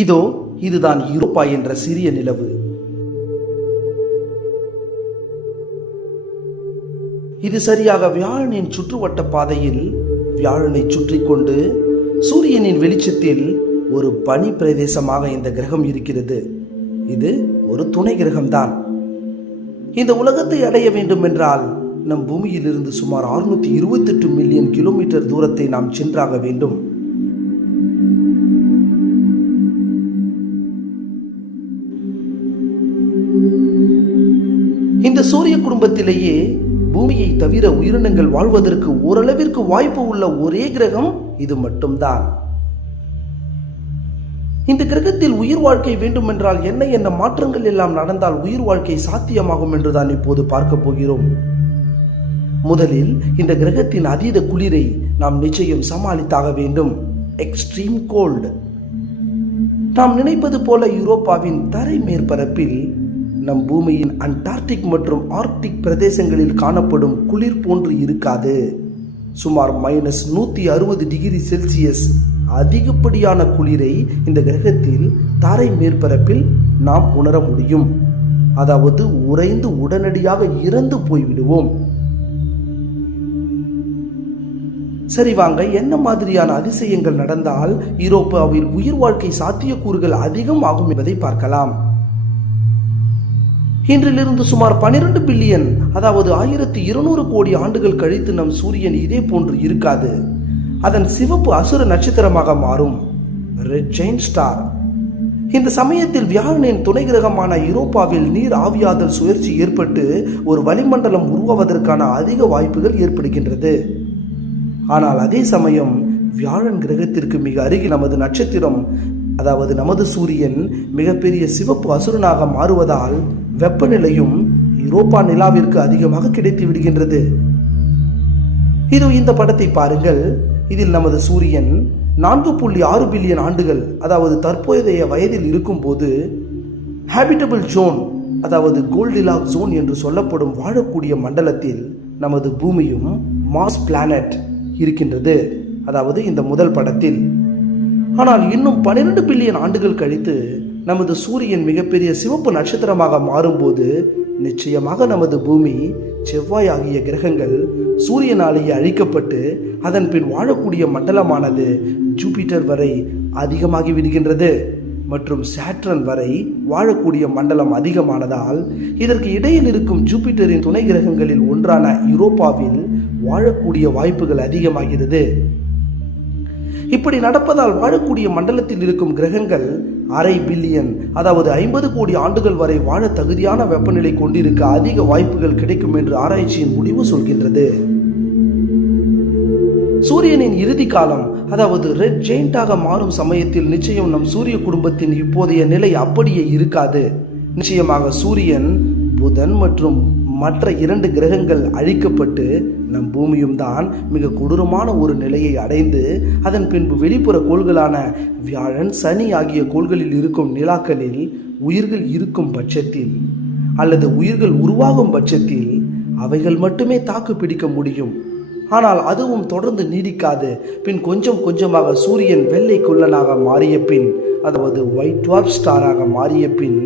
இதோ இதுதான் யூரோப்பா என்ற சிறிய நிலவு. இது சரியாக வியாழனின் சுற்றுவட்ட பாதையில் வியாழனை சுற்றி கொண்டு சூரியனின் வெளிச்சத்தில் ஒரு பனி பிரதேசமாக இந்த கிரகம் இருக்கிறது. இது ஒரு துணை கிரகம்தான். இந்த உலகத்தை அடைய வேண்டும் என்றால் நம் பூமியிலிருந்து சுமார் 628 இருபத்தெட்டு மில்லியன் கிலோமீட்டர் தூரத்தை நாம் சென்றாக வேண்டும். இந்த சூரிய குடும்பத்திலேயே பூமியை தவிர உயிரினங்கள் வாழ்வதற்கு ஓரளவிற்கு வாய்ப்பு உள்ள ஒரே கிரகம் இது மட்டும்தான். இந்த கிரகத்தில் உயிர் வாழ்க்கை வேண்டுமென்றால் என்ன என்ன மாற்றங்கள் எல்லாம் நடந்தால் உயிர் வாழ்க்கை சாத்தியமாகும் என்றுதான் இப்போது பார்க்க போகிறோம். முதலில் இந்த கிரகத்தின் அதீத குளிரை நாம் நிச்சயம் சமாளித்தாக வேண்டும். எக்ஸ்ட்ரீம் கோல்டு நாம் நினைப்பது போல யூரோப்பாவின் தரை மேற்பரப்பில் நம் பூமியின் அண்டார்டிக் மற்றும் ஆர்க்டிக் பிரதேசங்களில் காணப்படும் குளிர் போன்று இருக்காது. சுமார் மைனஸ் நூற்றி அறுபது டிகிரி செல்சியஸ் அதிகப்படியான குளிரை இந்த கிரகத்தில் தாரை மேற்பரப்பில் நாம் உணர முடியும். அதாவது உறைந்து உடனடியாக இறந்து போய்விடுவோம். சரி வாங்க என்ன மாதிரியான அதிசயங்கள் நடந்தால் ஈரோப்பாவில் உயிர் வாழ்க்கை சாத்தியக்கூறுகள் அதிகம் ஆகும் என்பதை பார்க்கலாம். இன்றிலிருந்து சுமார் 12 பில்லியன் அதாவது ஆயிரத்தி இருநூறு கோடி ஆண்டுகள் கழித்து நம் சூரியன் இதே போன்று இருக்காது. அதன் சிவப்பு அசுர நட்சத்திரமாக மாறும். ரெட் ஜெயின் ஸ்டார் இந்த சமயத்தில் வியாழனின் துணை கிரகமான யூரோப்பாவில் நீர் ஆவியாதல் சுழற்சி ஏற்பட்டு ஒரு வளிமண்டலம் உருவாவதற்கான அதிக வாய்ப்புகள் ஏற்படுகின்றது. ஆனால் அதே சமயம் வியாழன் கிரகத்திற்கு மிக அருகில் நமது நட்சத்திரம் அதாவது நமது சூரியன் மிகப்பெரிய சிவப்பு அசுரனாக மாறுவதால் வெப்பநிலையும் யூரோப்பா நிலாவிற்கு அதிகமாக கிடைத்து விடுகின்றது. இது இந்த படத்தை பாருங்கள். இதில் நமது சூரியன் நான்கு புள்ளி ஆறு பில்லியன் ஆண்டுகள் அதாவது தற்போதைய வயதில் இருக்கும்போது ஹேபிட்டபிள் ஜோன் அதாவது கோல்டிலாக் ஜோன் என்று சொல்லப்படும் வாழக்கூடிய மண்டலத்தில் நமது பூமியும் மாஸ் பிளானட் இருக்கின்றது. அதாவது இந்த முதல் படத்தில். ஆனால் இன்னும் 12 பில்லியன் ஆண்டுகள் கழித்து நமது சூரியன் மிகப்பெரிய சிவப்பு நட்சத்திரமாக மாறும்போது நிச்சயமாக நமது பூமி செவ்வாய் ஆகிய கிரகங்கள் சூரியனாலேயே அழிக்கப்பட்டு அதன் பின் வாழக்கூடிய மண்டலமானது ஜூபிட்டர் வரை அதிகமாகி விடுகின்றது. மற்றும் சாட்ரன் வரை வாழக்கூடிய மண்டலம் அதிகமானதால் இதற்கு இடையில் இருக்கும் ஜூபிட்டரின் துணை கிரகங்களில் ஒன்றான யூரோப்பாவில் வாழக்கூடிய வாய்ப்புகள் அதிகமாகிறது. இப்படி நடப்பதால் வாழக்கூடிய மண்டலத்தில் இருக்கும் கிரகங்கள் அரை பில்லியன் அதாவது ஐம்பது கோடி ஆண்டுகள் வரை வாழ தகுதியான வெப்பநிலை கொண்டிருக்க அதிக வாய்ப்புகள் கிடைக்கும் என்று ஆராய்ச்சியின் முடிவு சொல்கின்றது. சூரியனின் இறுதி காலம் அதாவது ரெட் ஜெயிண்டாக மாறும் சமயத்தில் நிச்சயம் நம் சூரிய குடும்பத்தின் இப்போதைய நிலை அப்படியே இருக்காது. நிச்சயமாக சூரியன் புதன் மற்றும் மற்ற இரண்டு கிரகங்கள் அழிக்கப்பட்டு நம் பூமியும் தான் மிக கொடூரமான ஒரு நிலையை அடைந்து அதன் பின்பு வெளிப்புற கோள்களான வியாழன் சனி ஆகிய கோள்களில் இருக்கும் நிலாக்களில் உயிர்கள் இருக்கும் பட்சத்தில் அல்லது உயிர்கள் உருவாகும் பட்சத்தில் அவைகள் மட்டுமே தாக்கு பிடிக்க முடியும். ஆனால் அதுவும் தொடர்ந்து நீடிக்காது. பின் கொஞ்சம் கொஞ்சமாக சூரியன் வெள்ளை குள்ளனாக மாறிய பின் அதாவது ஒயிட் டுவார்ப் ஸ்டாராக மாறிய பின்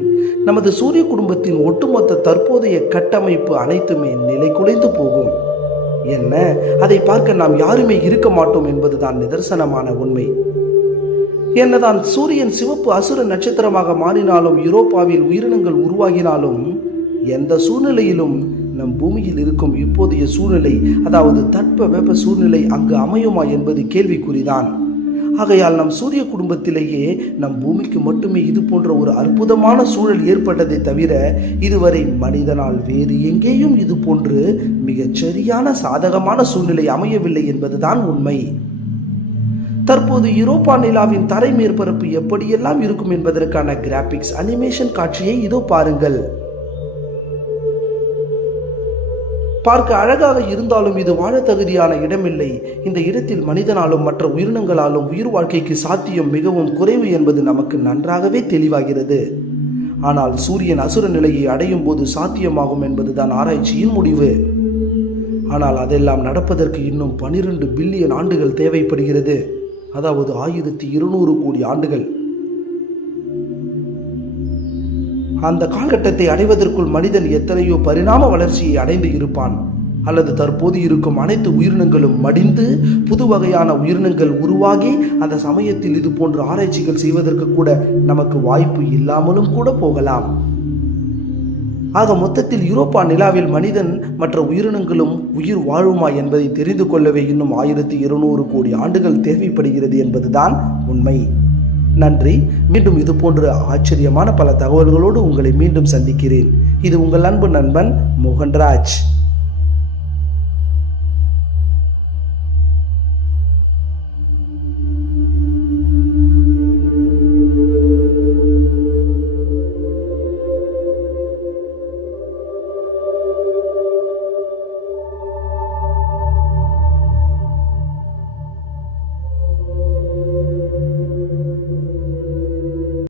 நமது சூரிய குடும்பத்தின் ஒட்டுமொத்த தற்போதைய கட்டமைப்பு அனைத்துமே நிலை குலைந்து போகும். என்ன? அதை பார்க்க நாம் யாருமே இருக்க மாட்டோம் என்பதுதான் நிதர்சனமான உண்மை. என்னதான் சூரியன் சிவப்பு அசுர நட்சத்திரமாக மாறினாலும் யூரோப்பாவில் உயிரினங்கள் உருவாகினாலும் எந்த சூழ்நிலையிலும் நம் பூமியில் இருக்கும் இப்போதைய சூழ்நிலை அதாவது தட்ப வெப்ப சூழ்நிலை அங்கு அமையுமா என்பது கேள்விக்குறிதான். ஆகையால் நம் சூரிய குடும்பத்திலேயே நம் பூமிக்கு மட்டுமே இது போன்ற ஒரு அற்புதமான சூழல் ஏற்பட்டதை தவிர இதுவரை மனிதனால் வேறு எங்கேயும் இது போன்று மிகச் சரியான சாதகமான சூழ்நிலை அமையவில்லை என்பதுதான் உண்மை. தற்போது யூரோப்பா நிலாவின் தரை மேற்பரப்பு எப்படியெல்லாம் இருக்கும் என்பதற்கான கிராபிக்ஸ் அனிமேஷன் காட்சியை இதோ பாருங்கள். பார்க்க அழகாக இருந்தாலும் இது வாழ தகுதியான இடமில்லை. இந்த இடத்தில் மனிதனாலும் மற்ற உயிரினங்களாலும் உயிர் வாழ்க்கைக்கு சாத்தியம் மிகவும் குறைவு என்பது நமக்கு நன்றாகவே தெளிவாகிறது. ஆனால் சூரியன் அசுர நிலையை அடையும் போது சாத்தியமாகும் என்பதுதான் ஆராய்ச்சியின் முடிவு. ஆனால் அதெல்லாம் நடப்பதற்கு இன்னும் 12 பில்லியன் ஆண்டுகள் தேவைப்படுகிறது. அதாவது ஆயிரத்தி இருநூறு கோடி ஆண்டுகள். அந்த காலகட்டத்தை அடைவதற்குள் மனிதன் எத்தனையோ பரிணாம வளர்ச்சியை அடைந்து இருப்பான். அல்லது தற்போது இருக்கும் அனைத்து உயிரினங்களும் மடிந்து புது வகையான உயிரினங்கள் உருவாகி அந்த சமயத்தில் இது போன்ற ஆராய்ச்சிகள் செய்வதற்கு கூட நமக்கு வாய்ப்பு இல்லாமலும் கூட போகலாம். ஆக மொத்தத்தில் யூரோப்பா நிலாவில் மனிதன் மற்ற உயிரினங்களும் உயிர் வாழுமா என்பதை தெரிந்து கொள்ளவே இன்னும் ஆயிரத்தி இருநூறு கோடி ஆண்டுகள் தேவைப்படுகிறது என்பதுதான் உண்மை. நன்றி. மீண்டும் இது போன்ற ஆச்சரியமான பல தகவல்களோடு உங்களை மீண்டும் சந்திக்கிறேன். இது உங்கள் அன்பு நண்பன் மோகன்ராஜ்.